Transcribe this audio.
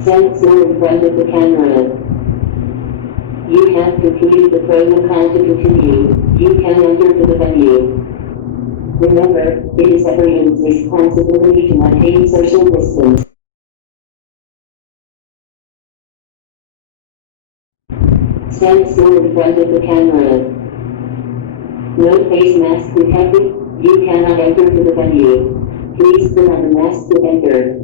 Stand still in front of the camera. You have completed the protocol to continue. You can enter to the venue. Remember, it is everyone's responsibility to maintain social distance. Stand still in front of the camera. No face mask detected. You cannot enter to the venue. Please put on a mask to enter.